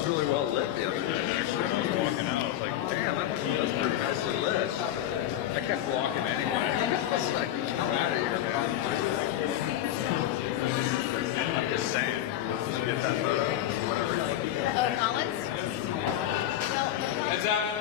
was really well lit the other day, actually. I was walking out, I was like, damn, that's pretty nicely lit. I kept walking anyway. It's like, come out of here. I'm just saying. Did you get that photo? Whatever you're looking at. Oh, Collins? Heads up.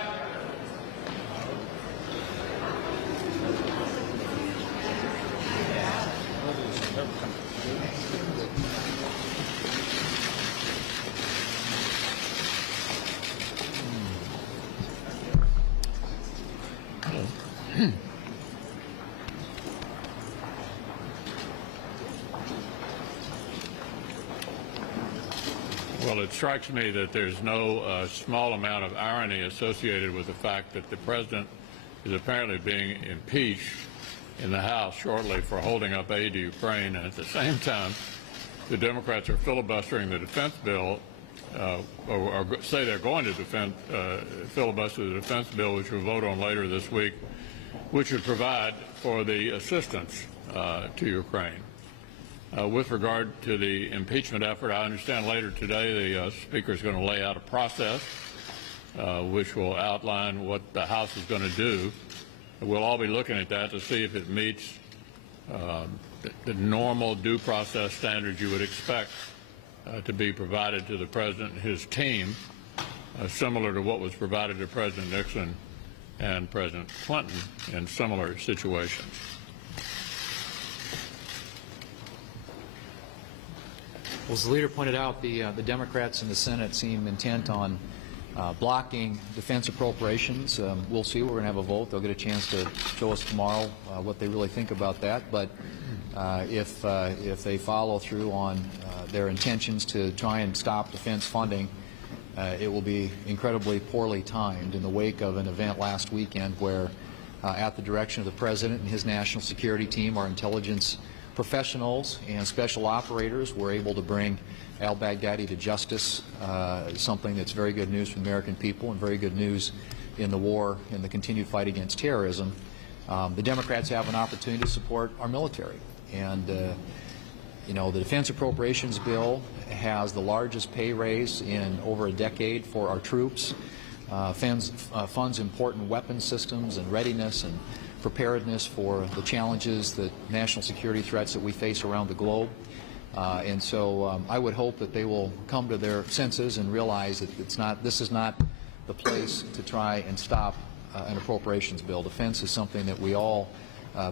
Well, it strikes me that there's no small amount of irony associated with the fact that the president is apparently being impeached in the House shortly for holding up aid to Ukraine, and at the same time, the Democrats are filibustering the defense bill, or say they're going to filibuster the defense bill, which we'll vote on later this week, which would provide for the assistance to Ukraine. With regard to the impeachment effort, I understand later today the Speaker is going to lay out a process which will outline what the House is going to do. We'll all be looking at that to see if it meets the normal due process standards you would expect to be provided to the President and his team, similar to what was provided to President Nixon and President Clinton in similar situations. Well, as the leader pointed out, the Democrats in the Senate seem intent on blocking defense appropriations. We'll see. We're going to have a vote. They'll get a chance to show us tomorrow what they really think about that. But if they follow through on their intentions to try and stop defense funding, it will be incredibly poorly timed in the wake of an event last weekend where, at the direction of the President and his national security team, our intelligence professionals and special operators were able to bring al-Baghdadi to justice, something that's very good news for the American people and very good news in the war and the continued fight against terrorism. The Democrats have an opportunity to support our military. And, you know, the defense appropriations bill has the largest pay raise in over a decade for our troops, funds important weapon systems and readiness and preparedness for the challenges, the national security threats that we face around the globe. And so I would hope that they will come to their senses and realize that this is not the place to try and stop an appropriations bill. Defense is something that we all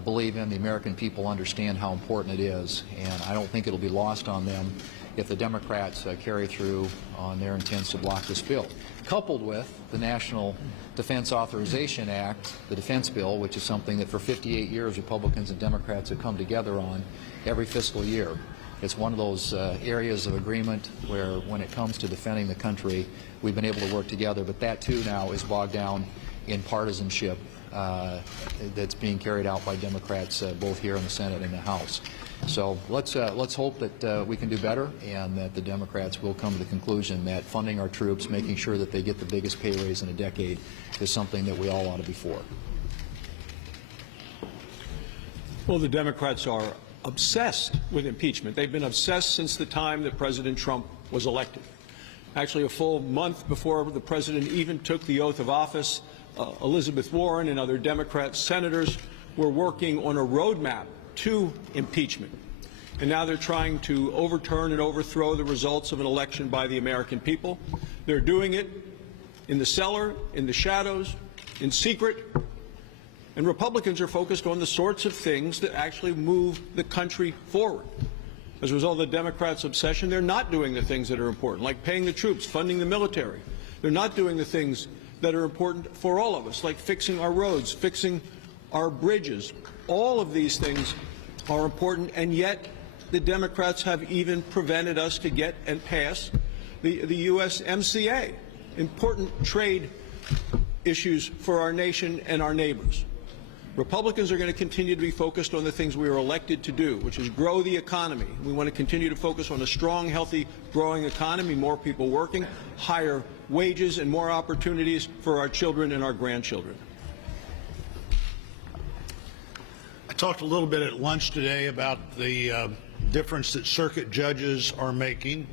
believe in. The American people understand how important it is, and I don't think it'll be lost on them if the Democrats carry through on their intents to block this bill. Coupled with the National Defense Authorization Act, the defense bill, which is something that for 58 years Republicans and Democrats have come together on every fiscal year. It's one of those areas of agreement where when it comes to defending the country, we've been able to work together, but that too now is bogged down in partisanship that's being carried out by Democrats both here in the Senate and the House. So let's hope that we can do better and that the Democrats will come to the conclusion that funding our troops, making sure that they get the biggest pay raise in a decade, is something that we all ought to be for. Well, the Democrats are obsessed with impeachment. They've been obsessed since the time that President Trump was elected. Actually, a full month before the President even took the oath of office, Elizabeth Warren and other Democrat senators were working on a roadmap to impeachment. And now they're trying to overturn and overthrow the results of an election by the American people. They're doing it in the cellar, in the shadows, in secret. And Republicans are focused on the sorts of things that actually move the country forward. As a result of the Democrats' obsession, they're not doing the things that are important, like paying the troops, funding the military. They're not doing the things that are important for all of us, like fixing our roads, fixing our bridges. All of these things are important, and yet the Democrats have even prevented us to get and pass the USMCA, important trade issues for our nation and our neighbors. Republicans are going to continue to be focused on the things we were elected to do, which is grow the economy. We want to continue to focus on a strong, healthy, growing economy, more people working, higher wages, and more opportunities for our children and our grandchildren. I talked a little bit at lunch today about the difference that circuit judges are making.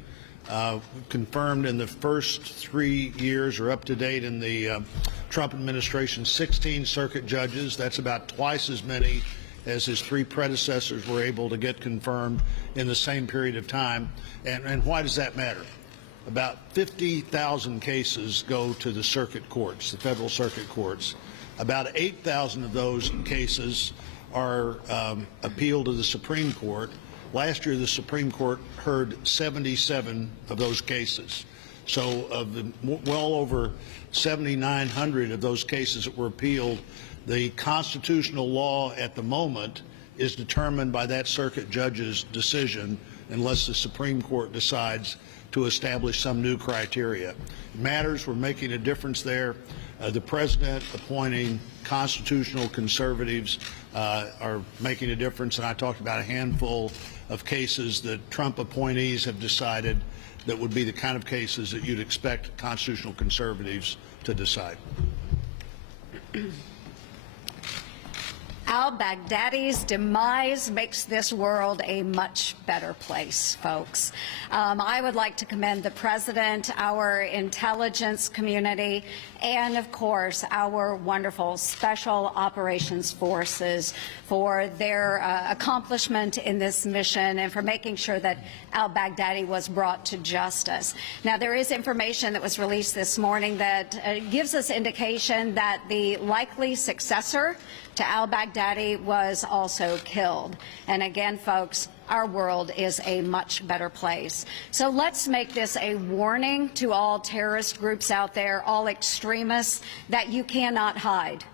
confirmed in the first 3 years, or up to date in the Trump administration, 16 circuit judges. That's about twice as many as his 3 predecessors were able to get confirmed in the same period of time. And why does that matter? About 50,000 cases go to the circuit courts, the federal circuit courts. About 8,000 of those cases are appealed to the Supreme Court. Last year, the Supreme Court heard 77 of those cases. So of the well over 7,900 of those cases that were appealed, the constitutional law at the moment is determined by that circuit judge's decision unless the Supreme Court decides to establish some new criteria. It matters. We're making a difference there. The president appointing constitutional conservatives are making a difference, and I talked about a handful of cases that Trump appointees have decided that would be the kind of cases that you'd expect constitutional conservatives to decide. Al-Baghdadi's demise makes this world a much better place, folks. I would like to commend the President, our intelligence community, and, of course, our wonderful Special Operations Forces for their accomplishment in this mission and for making sure that al-Baghdadi was brought to justice. Now, there is information that was released this morning that gives us indication that the likely successor to al-Baghdadi was also killed. And again, folks, our world is a much better place. So let's make this a warning to all terrorist groups out there, all extremists, that you cannot hide.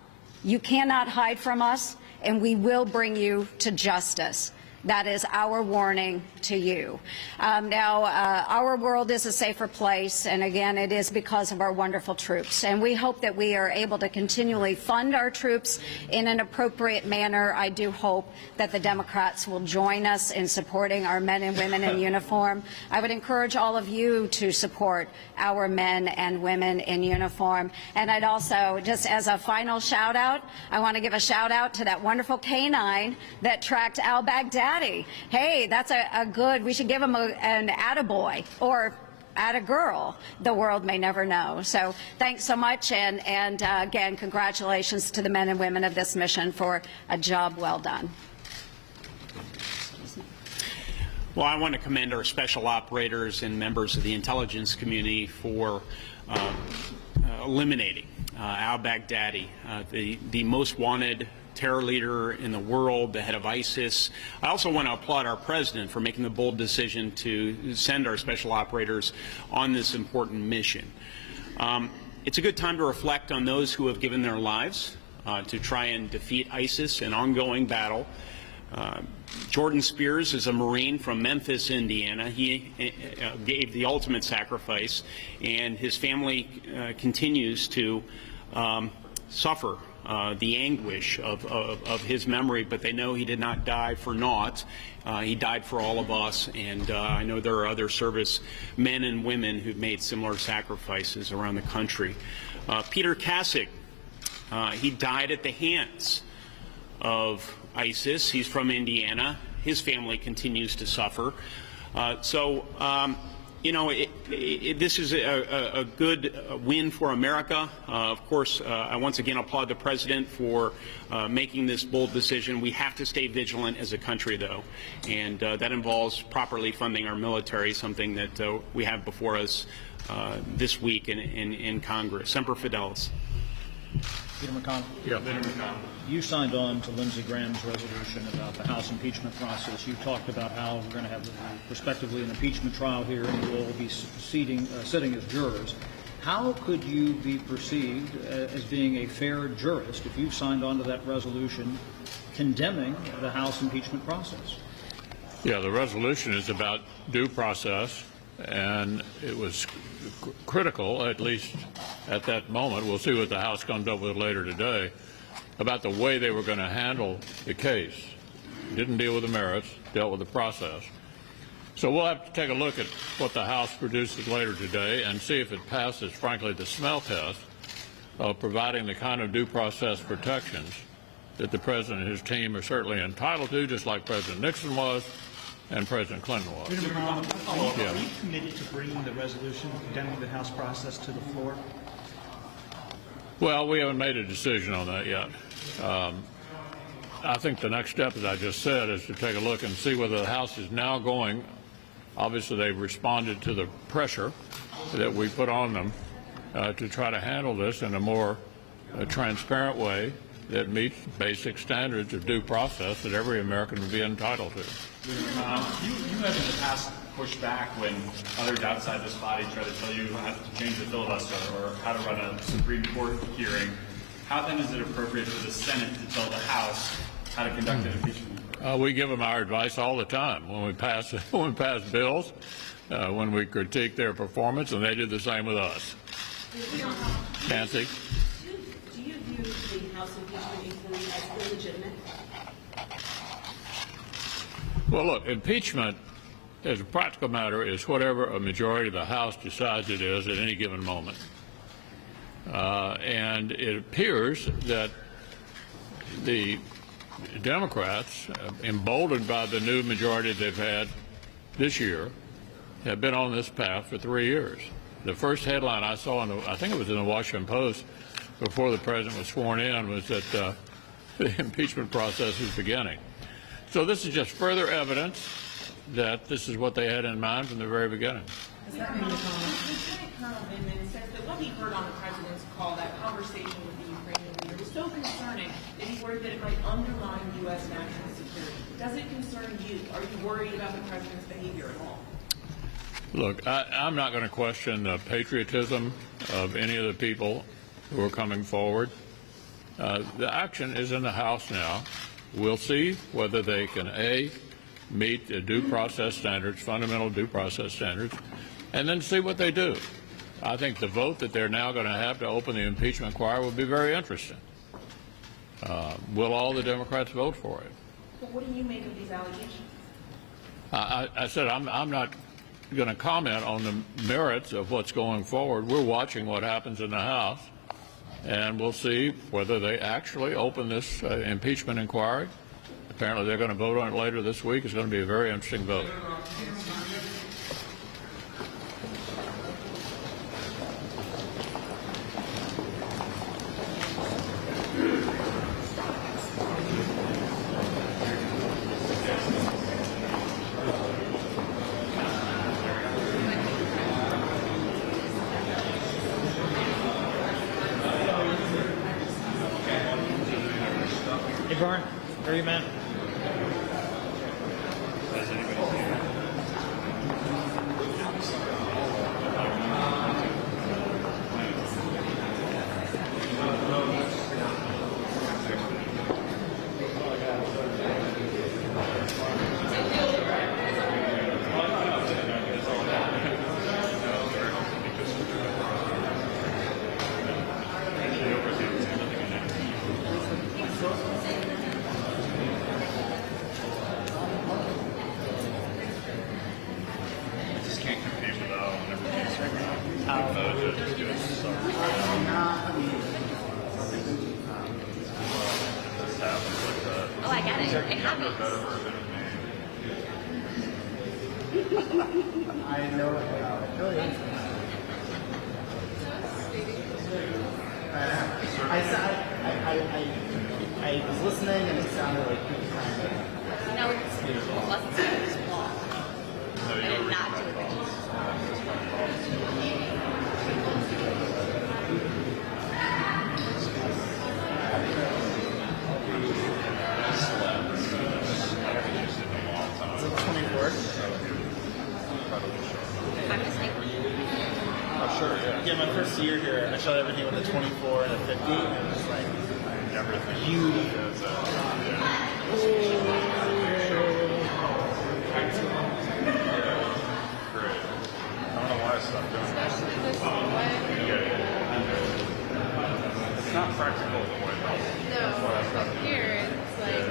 You cannot hide from us, and we will bring you to justice. That is our warning to you. Our world is a safer place, and again, it is because of our wonderful troops. And we hope that we are able to continually fund our troops in an appropriate manner. I do hope that the Democrats will join us in supporting our men and women in uniform. I would encourage all of you to support our men and women in uniform. And I'd also, just as a final shout out, I want to give a shout out to that wonderful canine that tracked al-Baghdadi. Hey, that's a good, we should give him an attaboy or attagirl. The world may never know. So thanks so much, and again, congratulations to the men and women of this mission for a job well done. Well, I want to commend our special operators and members of the intelligence community for eliminating al-Baghdadi, the most wanted terror leader in the world, the head of ISIS. I also want to applaud our president for making the bold decision to send our special operators on this important mission. It's a good time to reflect on those who have given their lives to try and defeat ISIS, an ongoing battle. Jordan Spears is a Marine from Memphis, Indiana. He gave the ultimate sacrifice, and his family continues to suffer the anguish of his memory, but they know he did not die for naught. He died for all of us, and I know there are other service men and women who've made similar sacrifices around the country. Peter Kasich, he died at the hands of ISIS. He's from Indiana. His family continues to suffer. You know, this is a good win for America. Of course, I once again applaud the President for making this bold decision. We have to stay vigilant as a country, though, and that involves properly funding our military, something that we have before us this week in Congress. Semper Fidelis. Peter McConnell. Yeah, Senator McConnell. You signed on to Lindsey Graham's resolution about the House impeachment process. You talked about how we're going to have, prospectively, an impeachment trial here, and you will all be sitting as jurors. How could you be perceived as being a fair jurist if you signed on to that resolution condemning the House impeachment process? Yeah, the resolution is about due process, and it was critical, at least at that moment. We'll see what the House comes up with later today, about the way they were going to handle the case. Didn't deal with the merits, dealt with the process. So we'll have to take a look at what the House produces later today and see if it passes, frankly, the smell test of providing the kind of due process protections that the President and his team are certainly entitled to, just like President Nixon was, and President Clinton was. Senator Brown, Yeah. are you committed to bringing the resolution condemning the House process to the floor? Well, we haven't made a decision on that yet. I think the next step, as I just said, is to take a look and see whether the House is now going. Obviously, they've responded to the pressure that we put on them to try to handle this in a more transparent way that meets basic standards of due process that every American would be entitled to. You have in the past pushed back when others outside this body try to tell you how to change the filibuster or how to run a Supreme Court hearing. How then is it appropriate for the Senate to tell the House how to conduct an impeachment? We give them our advice all the time when we pass bills, when we critique their performance, and they do the same with us. Nancy? Do you view the House impeachment inquiry as illegitimate? Well, look, impeachment, as a practical matter, is whatever a majority of the House decides it is at any given moment. And it appears that the Democrats, emboldened by the new majority they've had this year, have been on this path for 3 years. The first headline I saw, I think it was in the Washington Post, before the president was sworn in, was that the impeachment process is beginning. So this is just further evidence that this is what they had in mind from the very beginning. Lieutenant Colonel Vindman says that what he heard on the president's call, that conversation with the Ukrainian leader, was so concerning that he worried that it might undermine U.S. national security. Does it concern you? Are you worried about the president's behavior at all? Look, I'm not going to question the patriotism of any of the people who are coming forward. The action is in the House now. We'll see whether they can, A, meet the due process standards, fundamental due process standards, and then see what they do. I think the vote that they're now going to have to open the impeachment inquiry will be very interesting. Will all the Democrats vote for it? But what do you make of these allegations? I said I'm not going to comment on the merits of what's going forward. We're watching what happens in the House, and we'll see whether they actually open this impeachment inquiry. Apparently they're going to vote on it later this week. It's going to be a very interesting vote. Hey, Vern, where are you, man? Oh, I get it. It happens. I know it. I was listening and it sounded like he was kind of... No, it wasn't small. I did not do it. Is it the 24th? I'm mistaken. Oh, sure, yeah. My first year here, I shot everything with a 24 and a 50, and it was like, beautiful. It's not practical the way No, here it's like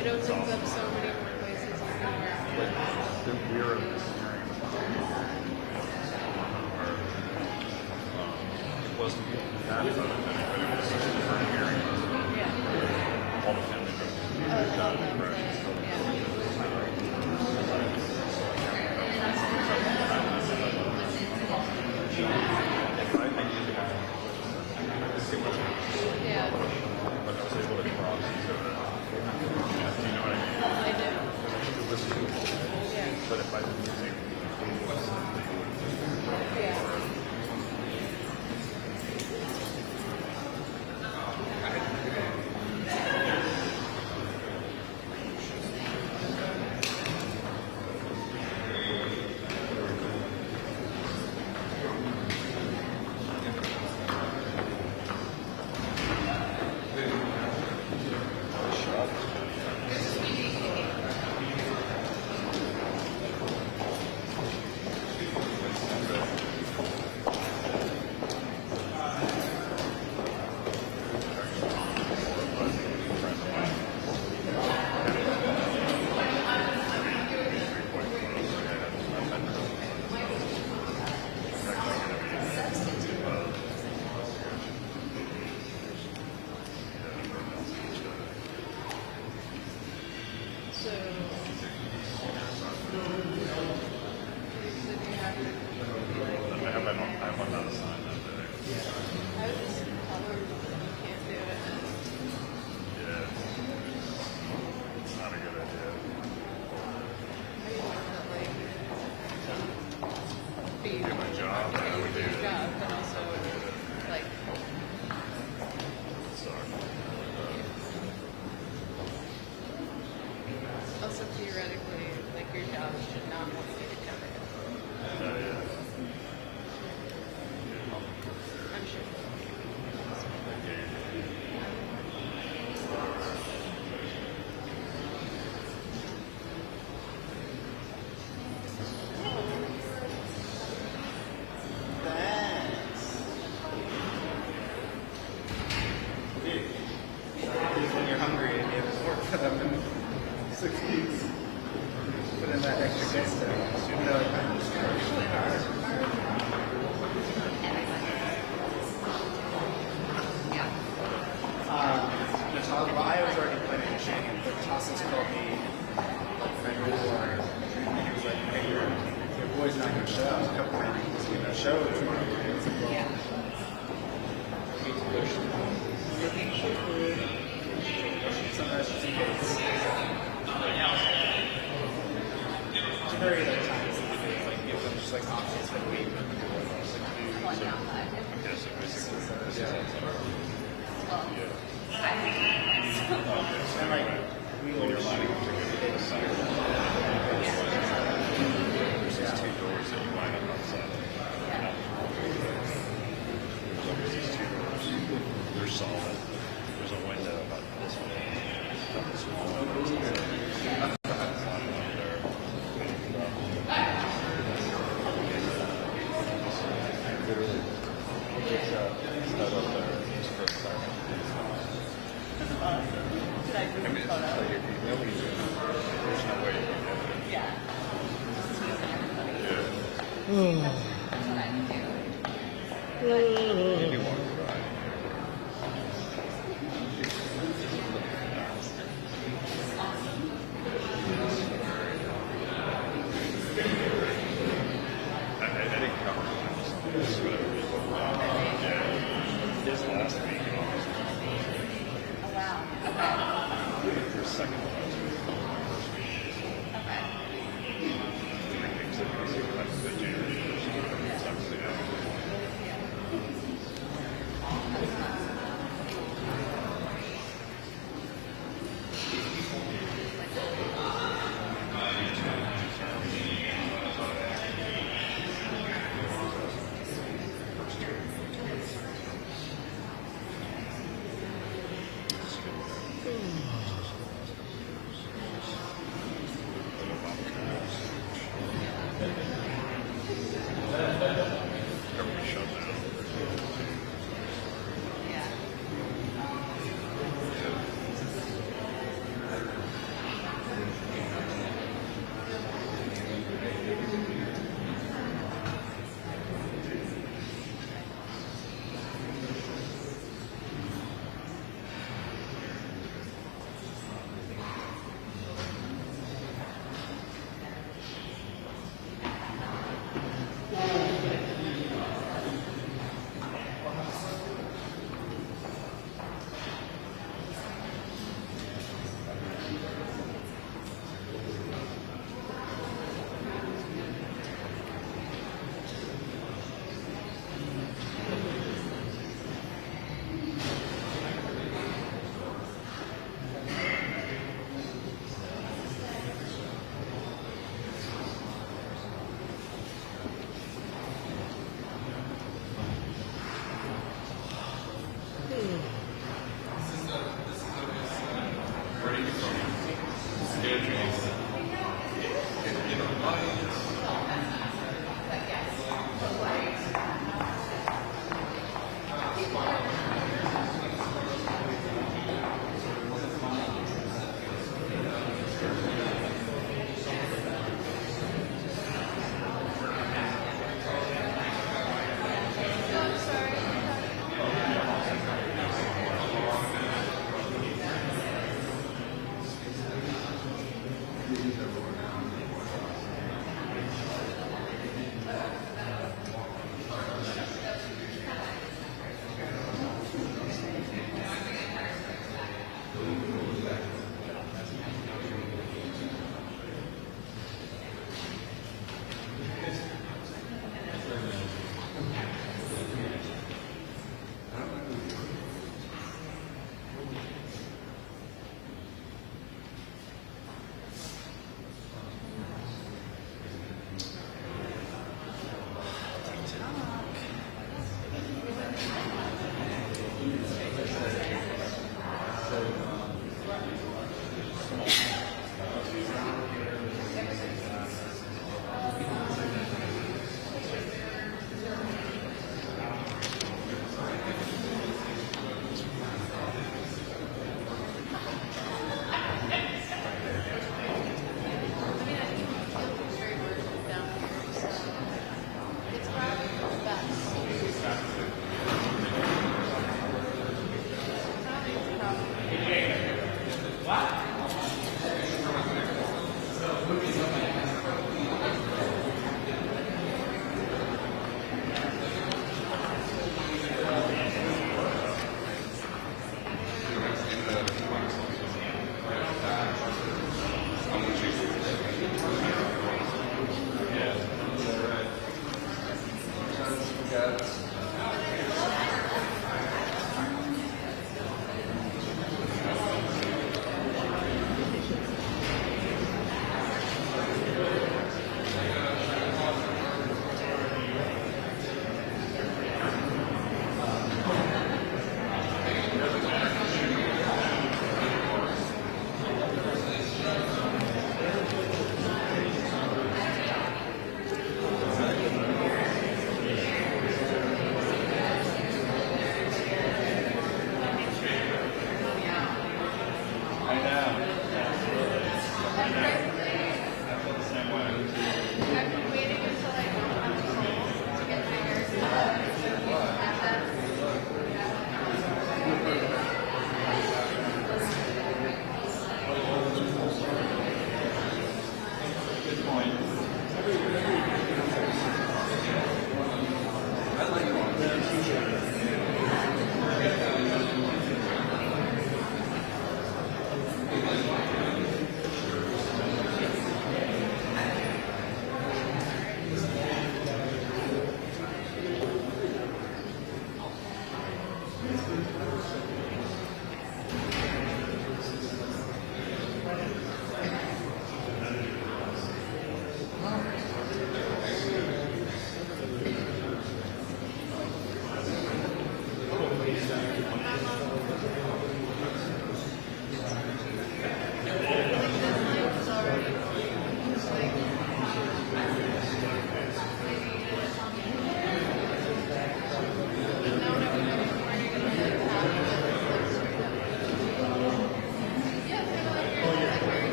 it opens up so many more places to we were at this hearing it wasn't that vote that anybody was for a hearing. All the family votes. be do my job, I would do your it. job, but also like also theoretically, like your job should not want you to cover it. I'm sure. When you're hungry and you haven't worked for them in 6 weeks, put in that extra day step. You know, it's really hard. I was already planning to shake him, but Tassos called me like February, and he was like, "Hey, your boy's not going to show up. A couple of weeks, he's going to show tomorrow." I was like, "Well, I need to go sunrise just in case." It's very like time sensitive, like give them just like options for the week. And like we always There's these 2 doors that you line up outside. There's always these 2 doors. They're solid. There's a window about this way. About this small.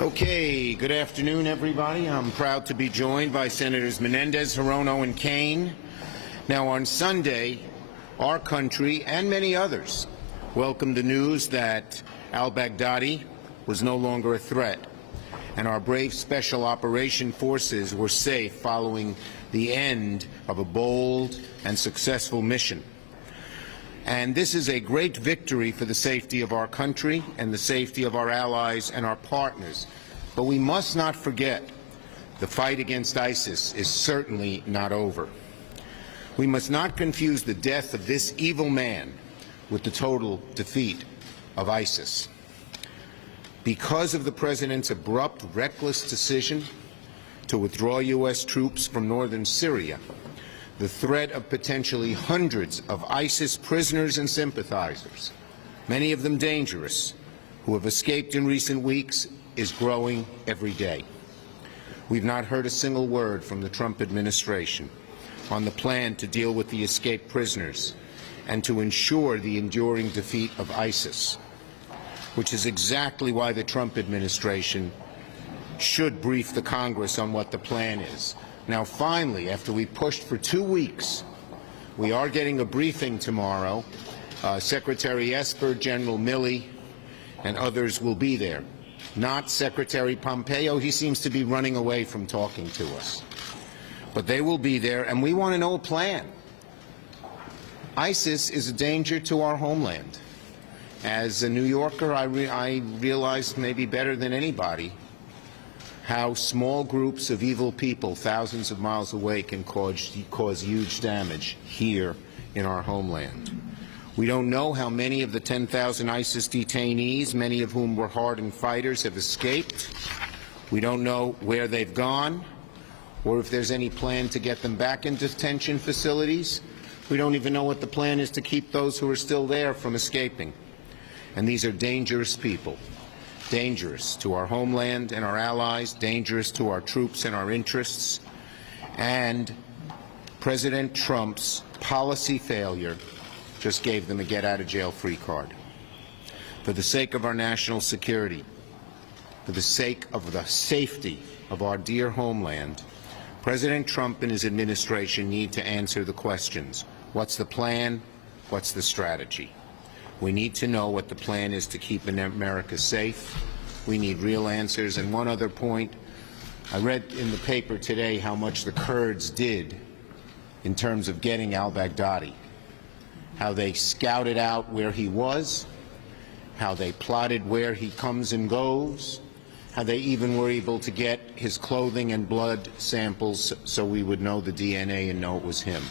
Okay, good afternoon, everybody. I'm proud to be joined by Senators Menendez, Hirono, and Kaine. Now, on Sunday, our country and many others welcomed the news that al-Baghdadi was no longer a threat, and our brave Special Operation Forces were safe following the end of a bold and successful mission. And this is a great victory for the safety of our country and the safety of our allies and our partners. But we must not forget the fight against ISIS is certainly not over. We must not confuse the death of this evil man with the total defeat of ISIS. Because of the President's abrupt, reckless decision to withdraw U.S. troops from northern Syria, the threat of potentially hundreds of ISIS prisoners and sympathizers, many of them dangerous, who have escaped in recent weeks, is growing every day. We've not heard a single word from the Trump administration on the plan to deal with the escaped prisoners and to ensure the enduring defeat of ISIS, which is exactly why the Trump administration should brief the Congress on what the plan is. Now, finally, after we pushed for 2 weeks, we are getting a briefing tomorrow. Secretary Esper, General Milley, and others will be there. Not Secretary Pompeo. He seems to be running away from talking to us. But they will be there, and we want to know a plan. ISIS is a danger to our homeland. As a New Yorker, I realize maybe better than anybody how small groups of evil people thousands of miles away can cause huge damage here in our homeland. We don't know how many of the 10,000 ISIS detainees, many of whom were hardened fighters, have escaped. We don't know where they've gone or if there's any plan to get them back into detention facilities. We don't even know what the plan is to keep those who are still there from escaping. And these are dangerous people. Dangerous to our homeland and our allies, dangerous to our troops and our interests, and President Trump's policy failure just gave them a get-out-of-jail-free card. For the sake of our national security, for the sake of the safety of our dear homeland, President Trump and his administration need to answer the questions. What's the plan? What's the strategy? We need to know what the plan is to keep America safe. We need real answers. And one other point, I read in the paper today how much the Kurds did in terms of getting al-Baghdadi, how they scouted out where he was, how they plotted where he comes and goes, how they even were able to get his clothing and blood samples so we would know the DNA and know it was him.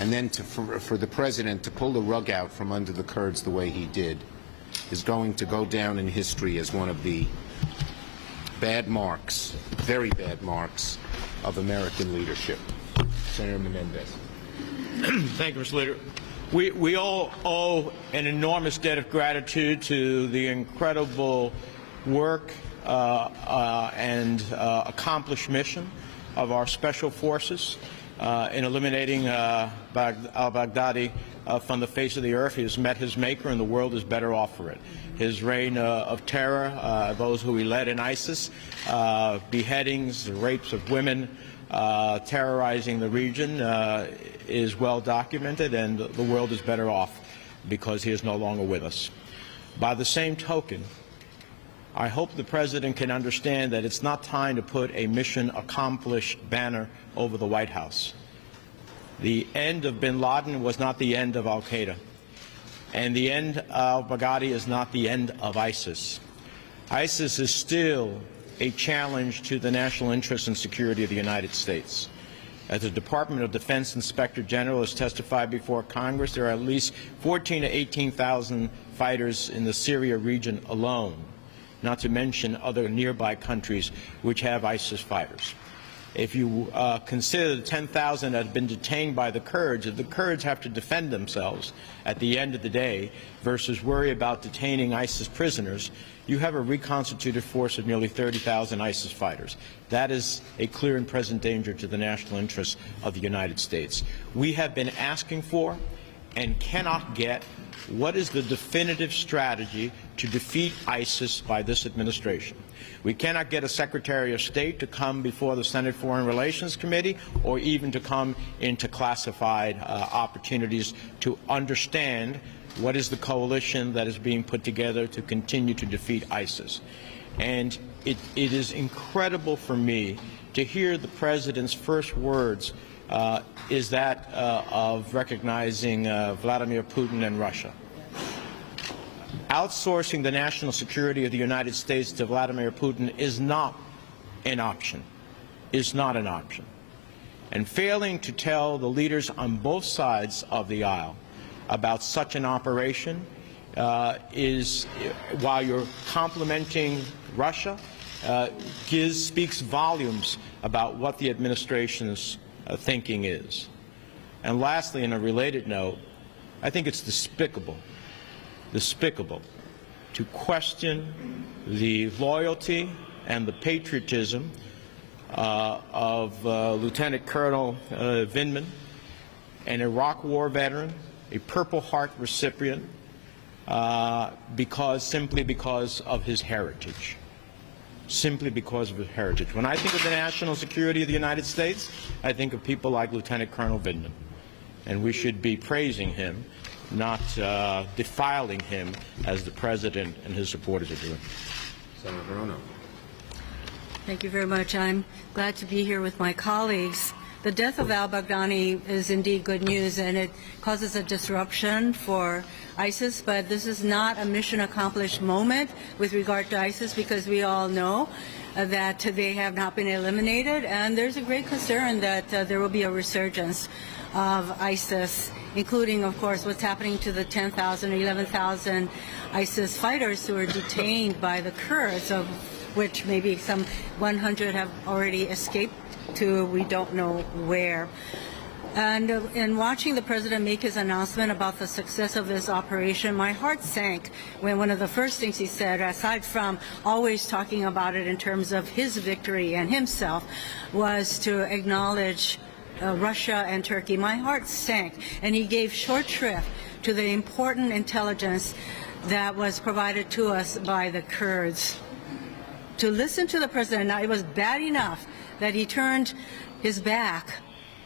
And then for the President to pull the rug out from under the Kurds the way he did is going to go down in history as one of the bad marks, very bad marks, of American leadership. Senator Menendez. Thank you, Mr. Leader. We all owe an enormous debt of gratitude to the incredible work and accomplished mission of our special forces in eliminating al-Baghdadi from the face of the earth. He has met his maker, and the world is better off for it. His reign of terror, those who he led in ISIS, beheadings, rapes of women, terrorizing the region is well documented, and the world is better off because he is no longer with us. By the same token, I hope the President can understand that it's not time to put a mission accomplished banner over the White House. The end of bin Laden was not the end of al-Qaeda, and the end of al-Baghdadi is not the end of ISIS. ISIS is still a challenge to the national interest and security of the United States. As the Department of Defense Inspector General has testified before Congress, there are at least 14,000 to 18,000 fighters in the Syria region alone, not to mention other nearby countries which have ISIS fighters. If you consider the 10,000 that have been detained by the Kurds, if the Kurds have to defend themselves at the end of the day versus worry about detaining ISIS prisoners, you have a reconstituted force of nearly 30,000 ISIS fighters. That is a clear and present danger to the national interests of the United States. We have been asking for and cannot get what is the definitive strategy to defeat ISIS by this administration. We cannot get a Secretary of State to come before the Senate Foreign Relations Committee or even to come into classified opportunities to understand what is the coalition that is being put together to continue to defeat ISIS. And it is incredible for me to hear the President's first words is that of recognizing Vladimir Putin and Russia. Outsourcing the national security of the United States to Vladimir Putin is not an option, is not an option. And failing to tell the leaders on both sides of the aisle about such an operation is, while you're complimenting Russia, speaks volumes about what the administration's thinking is. And lastly, in a related note, I think it's despicable to question the loyalty and the patriotism of Lieutenant Colonel Vindman, an Iraq War veteran, a Purple Heart recipient, simply because of his heritage. Simply because of his heritage. When I think of the national security of the United States, I think of people like Lieutenant Colonel Vindman. And we should be praising him, not defiling him as the President and his supporters are doing. Senator Bruno. Thank you very much. I'm glad to be here with my colleagues. The death of al-Baghdadi is indeed good news, and it causes a disruption for ISIS, but this is not a mission accomplished moment with regard to ISIS, because we all know that they have not been eliminated, and there's a great concern that there will be a resurgence of ISIS, including, of course, what's happening to the 10,000 or 11,000 ISIS fighters who are detained by the Kurds, of which maybe some 100 have already escaped to we don't know where. And in watching the President make his announcement about the success of this operation, my heart sank when one of the first things he said, aside from always talking about it in terms of his victory and himself, was to acknowledge Russia and Turkey. My heart sank, and he gave short shrift to the important intelligence that was provided to us by the Kurds. To listen to the President, now it was bad enough that he turned his back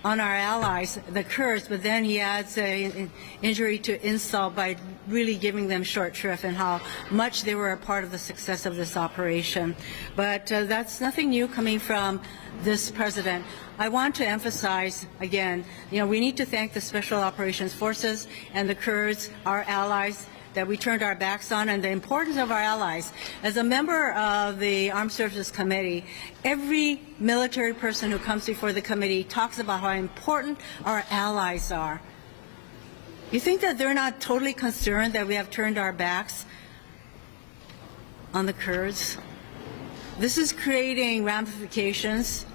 on our allies, the Kurds, but then he adds an injury to insult by really giving them short shrift and how much they were a part of the success of this operation. But that's nothing new coming from this President. I want to emphasize again, we need to thank the Special Operations Forces and the Kurds, our allies, that we turned our backs on, and the importance of our allies. As a member of the Armed Services Committee, every military person who comes before the committee talks about how important our allies are. You think that they're not totally concerned that we have turned our backs on the Kurds? This is creating ramifications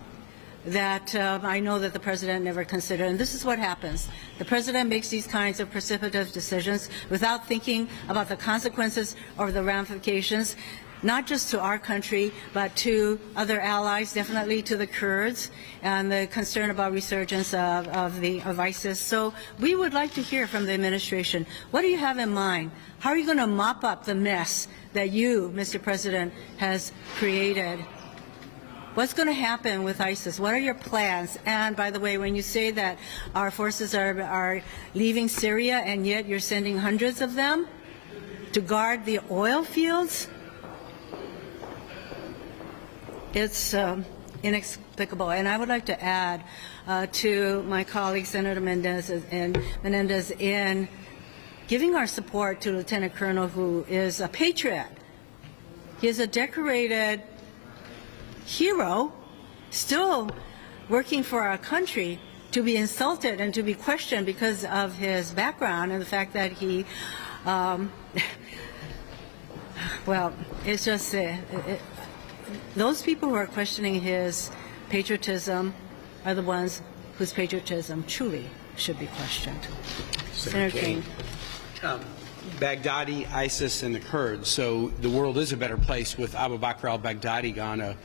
that I know that the President never considered. And this is what happens. The President makes these kinds of precipitous decisions without thinking about the consequences or the ramifications, not just to our country, but to other allies, definitely to the Kurds, and the concern about resurgence of ISIS. So we would like to hear from the administration. What do you have in mind? How are you going to mop up the mess that you, Mr. President, has created? What's going to happen with ISIS? What are your plans? And by the way, when you say that our forces are leaving Syria and yet you're sending hundreds of them to guard the oil fields, it's inexplicable. And I would like to add to my colleague Senator Menendez in giving our support to Lieutenant Colonel, who is a patriot. He is a decorated hero, still working for our country, to be insulted and to be questioned because of his background and the fact that he, well, it's just those people who are questioning his patriotism are the ones whose patriotism truly should be questioned. Senator King. Baghdadi, ISIS, and the Kurds. So the world is a better place with Abu Bakr al-Baghdadi gone,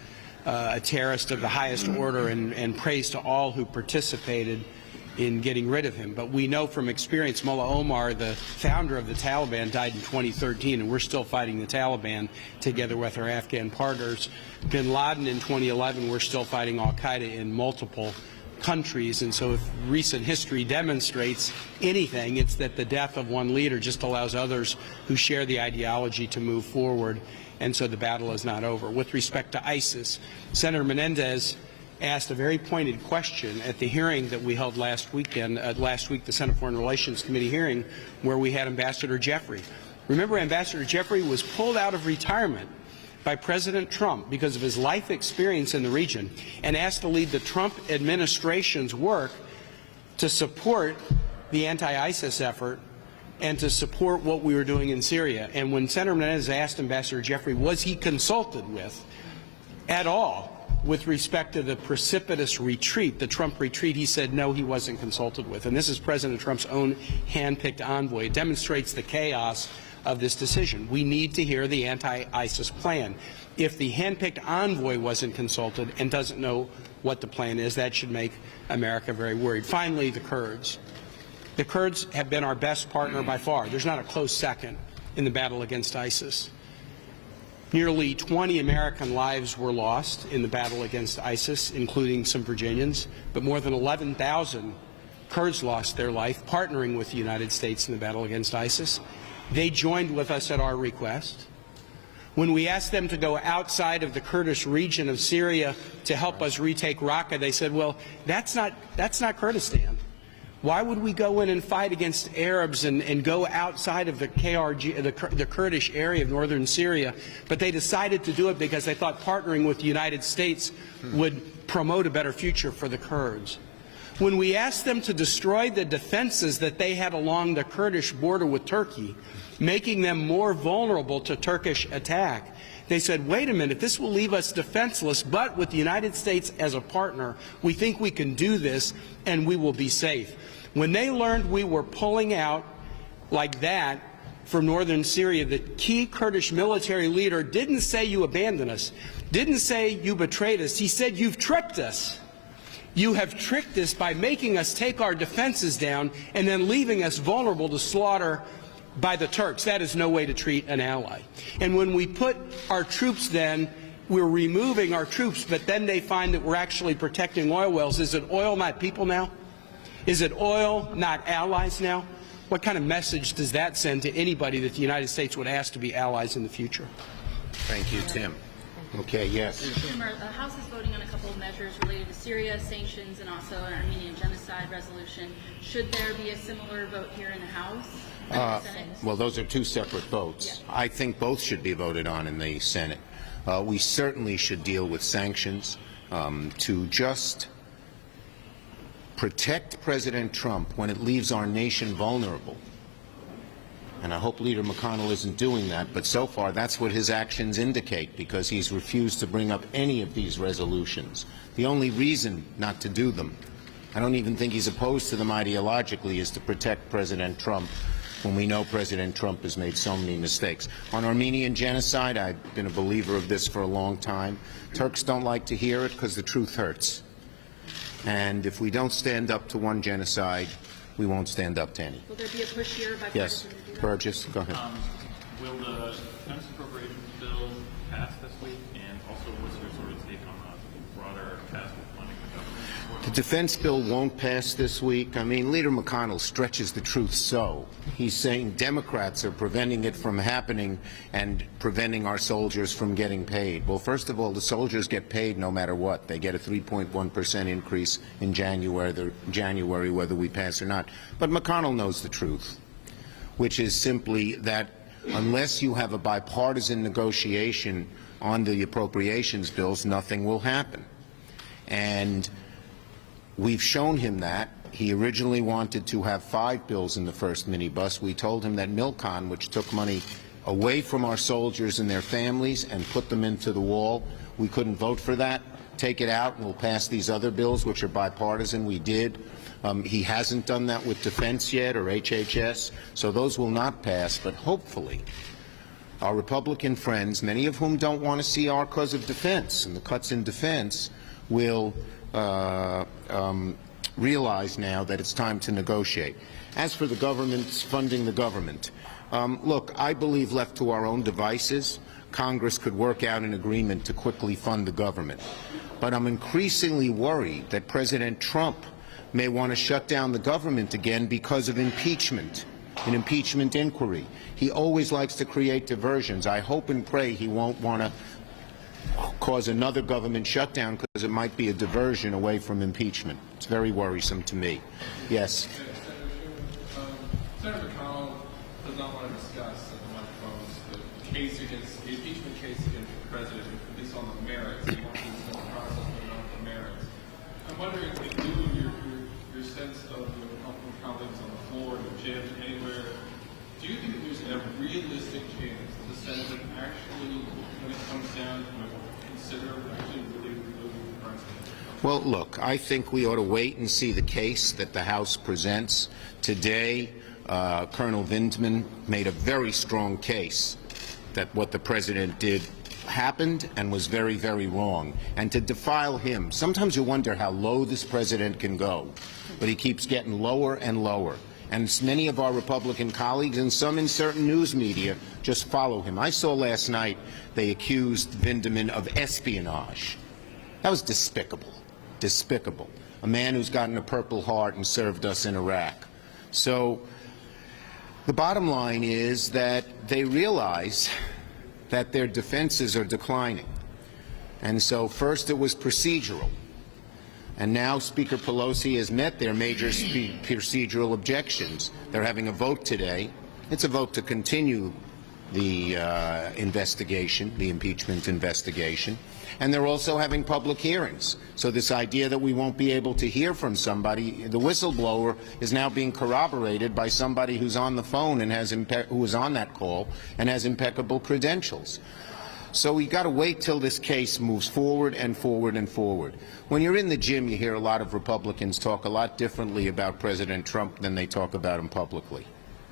a terrorist of the highest order, and praise to all who participated in getting rid of him. But we know from experience, Mullah Omar, the founder of the Taliban, died in 2013, and we're still fighting the Taliban together with our Afghan partners. Bin Laden in 2011, we're still fighting al-Qaeda in multiple countries. And so if recent history demonstrates anything, it's that the death of one leader just allows others who share the ideology to move forward. And so the battle is not over. With respect to ISIS, Senator Menendez asked a very pointed question at the hearing that we held last week, the Senate Foreign Relations Committee hearing, where we had Ambassador Jeffrey. Remember, Ambassador Jeffrey was pulled out of retirement by President Trump because of his life experience in the region and asked to lead the Trump administration's work to support the anti-ISIS effort and to support what we were doing in Syria. And when Senator Menendez asked Ambassador Jeffrey, was he consulted with at all with respect to the precipitous retreat, the Trump retreat, he said no, he wasn't consulted with. And this is President Trump's own hand-picked envoy. It demonstrates the chaos of this decision. We need to hear the anti-ISIS plan. If the hand-picked envoy wasn't consulted and doesn't know what the plan is, that should make America very worried. Finally, the Kurds. The Kurds have been our best partner by far. There's not a close second in the battle against ISIS. Nearly 20 American lives were lost in the battle against ISIS, including some Virginians, but more than 11,000 Kurds lost their life partnering with the United States in the battle against ISIS. They joined with us at our request. When we asked them to go outside of the Kurdish region of Syria to help us retake Raqqa, they said, well, that's not Kurdistan. Why would we go in and fight against Arabs and go outside of the the Kurdish area of northern Syria? But they decided to do it because they thought partnering with the United States would promote a better future for the Kurds. When we asked them to destroy the defenses that they had along the Kurdish border with Turkey, making them more vulnerable to Turkish attack, they said, wait a minute, this will leave us defenseless, but with the United States as a partner, we think we can do this and we will be safe. When they learned we were pulling out like that from northern Syria, the key Kurdish military leader didn't say you abandoned us, didn't say you betrayed us. He said you've tricked us. You have tricked us by making us take our defenses down and then leaving us vulnerable to slaughter by the Turks. That is no way to treat an ally. And when we put our troops then, we're removing our troops, but then they find that we're actually protecting oil wells. Is it oil, not people now? Is it oil, not allies now? What kind of message does that send to anybody that the United States would ask to be allies in the future? Thank you, Tim. Okay, yes. Schumer, the House is voting on a couple of measures related to Syria, sanctions, and also an Armenian genocide resolution. Should there be a similar vote here in the House? Well, those are two separate votes. Yeah. I think both should be voted on in the Senate. We certainly should deal with sanctions to just protect President Trump when it leaves our nation vulnerable. And I hope Leader McConnell isn't doing that, but so far that's what his actions indicate, because he's refused to bring up any of these resolutions. The only reason not to do them, I don't even think he's opposed to them ideologically, is to protect President Trump when we know President Trump has made so many mistakes. On Armenian genocide, I've been a believer of this for a long time. Turks don't like to hear it because the truth hurts. And if we don't stand up to one genocide, we won't stand up to any. Will there be a push here by Yes, Burgess, go ahead. Will the defense appropriations bill pass this week? And also, what's your sort of take on the broader task of funding the government? The defense bill won't pass this week. I mean, Leader McConnell stretches the truth so. He's saying Democrats are preventing it from happening and preventing our soldiers from getting paid. Well, first of all, the soldiers get paid no matter what. They get a 3.1% increase in January, whether we pass or not. But McConnell knows the truth, which is simply that unless you have a bipartisan negotiation on the appropriations bills, nothing will happen. And we've shown him that. He originally wanted to have 5 bills in the first minibus. We told him that Milcon, which took money away from our soldiers and their families and put them into the wall, we couldn't vote for that. Take it out and we'll pass these other bills, which are bipartisan. We did. He hasn't done that with defense yet, or HHS, so those will not pass. But hopefully our Republican friends, many of whom don't want to see our cause of defense and the cuts in defense, will realize now that it's time to negotiate. As for the government's funding the government, look, I believe left to our own devices, Congress could work out an agreement to quickly fund the government. But I'm increasingly worried that President Trump may want to shut down the government again because of impeachment, an impeachment inquiry. He always likes to create diversions. I hope and pray he won't want to cause another government shutdown because it might be a diversion away from impeachment. It's very worrisome to me. Yes. Senator McConnell does not want to discuss at the microphones the impeachment case against the president, at least on the merits. He wants to discuss the process, but not the merits. I'm wondering if you and your sense of your colleagues on the floor, in the gym, anywhere, do you think that there's a realistic chance that the Senate actually, when it comes down to it, consider actually really removing the president? Well, look, I think we ought to wait and see the case that the House presents. Today, Colonel Vindman made a very strong case that what the president did happened and was very, very wrong. And to defile him, sometimes you wonder how low this president can go, but he keeps getting lower and lower. And many of our Republican colleagues and some in certain news media just follow him. I saw last night they accused Vindman of espionage. That was despicable, despicable. A man who's gotten a Purple Heart and served us in Iraq. So the bottom line is that they realize that their defenses are declining. And so first it was procedural. And now Speaker Pelosi has met their major procedural objections. They're having a vote today. It's a vote to continue the investigation, the impeachment investigation. And they're also having public hearings. So this idea that we won't be able to hear from somebody, the whistleblower is now being corroborated by somebody who's on the phone and who was on that call and has impeccable credentials. So we've got to wait till this case moves forward and forward and forward. When you're in the gym, you hear a lot of Republicans talk a lot differently about President Trump than they talk about him publicly.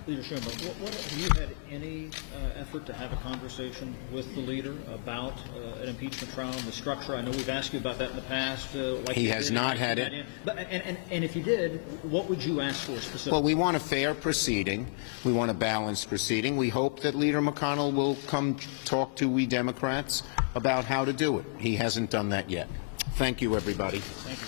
Leader Schumer, have you had any effort to have a conversation with the leader about an impeachment trial and the structure? I know we've asked you about that in the past. He has not had it. And if you did, what would you ask for specifically? Well, we want a fair proceeding. We want a balanced proceeding. We hope that Leader McConnell will come talk to we Democrats about how to do it. He hasn't done that yet. Thank you, everybody. Thank you.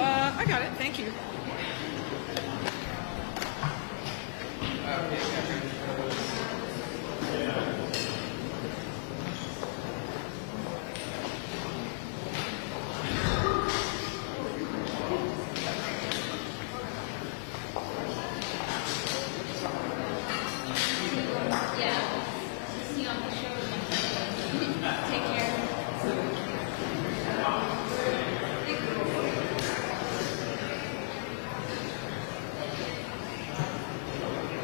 I got it. Thank you.